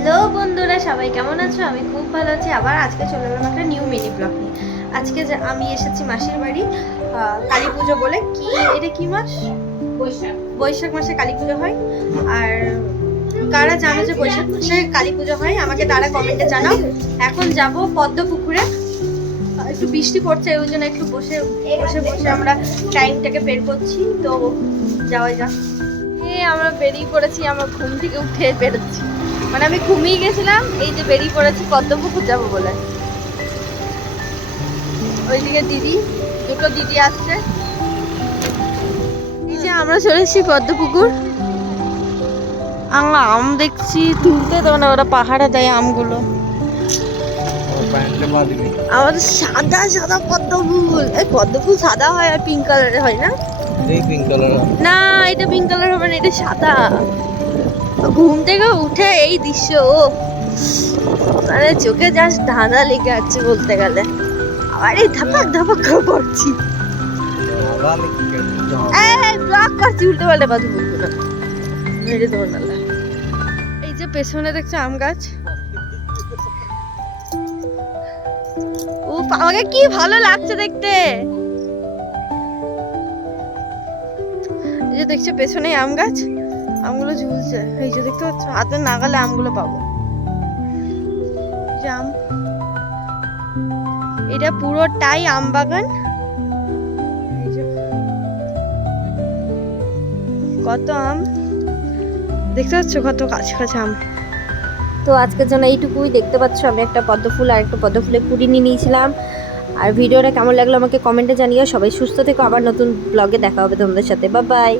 Hello বন্ধুরা, সবাই কেমন আছো? আমি খুব ভালো আছি। আবার আজকে চলে এলাম একটা নিউ মিনি ব্লগ নিয়ে। আজকে আমি এসেছি মাসির বাড়ি কালী পুজো বলে। কি এটা কি মাস? বৈশাখ মাসে কালী পুজো হয়। আর কারা জানো যে বৈশাখ মাসে কালী পুজো হয় আমাকে তারা কমেন্টে জানাও। এখন যাব পদ্ম পুকুরে। একটু বৃষ্টি পড়ছে, ওই জন্য একটু বসে বসে বসে আমরা টাইমটাকে বের করছি। তো যাওয়া যাক। আমরা বেরিয়ে পড়েছি, আমরা ঘুম থেকে উঠে বেরোচ্ছি। মানে আমি ঘুমিয়ে গেছিলাম, এই যে বেরিয়ে পড়েছি পদ্মপুকুর যাবো বলে। ওইদিকে দুটো দিদি আসছে। এই যে আমরা চলে এসেছি পদ্মপুকুর। আমরা আম দেখছি, তুলতে দেবো না, ওরা পাহাড়ে দেয় আমগুলো। আমাদের সাদা সাদা পদ্মফুল। এই পদ্মফুল সাদা হয় আর পিঙ্ক কালারের হয় না? না, এটা পিঙ্ক কালার হবে না, এটা সাদা। ঘুম থেকে উঠে এই দৃশ্য, মানে চোখে জাস্ট ধাঁধা লেগে আছে বলতে গেলে। আবার এই ধাপাক ধাপাক করে পড়ছি। ব্লক করছি, উল্টো পাল্টা কথা বলবো না, মেরে দেবো নালা। এই যে পেছনে দেখছো আম গাছ। আমাকে কি ভালো লাগছে দেখতে। এই যে দেখছো পেছনে আম গাছ, আমগুলো ঝুলছে। এই যে দেখতে পাচ্ছ, হাতে নাগালে আমগুলো পাবো। আম, এটা পুরোটাই আম বাগান। কত আম দেখতে পাচ্ছ, কত কাছে কাছে আম। তো আজকের জন্য এইটুকুই। দেখতে পাচ্ছ আমি একটা পদ্মফুল আর একটা পদ্মফুলের কুড়ি নিয়ে নিয়েছিলাম। আর ভিডিওটা কেমন লাগলো আমাকে কমেন্টে জানিও। সবাই সুস্থ থেকো, আবার নতুন ব্লগে দেখা হবে তোমাদের সাথে। Bye bye.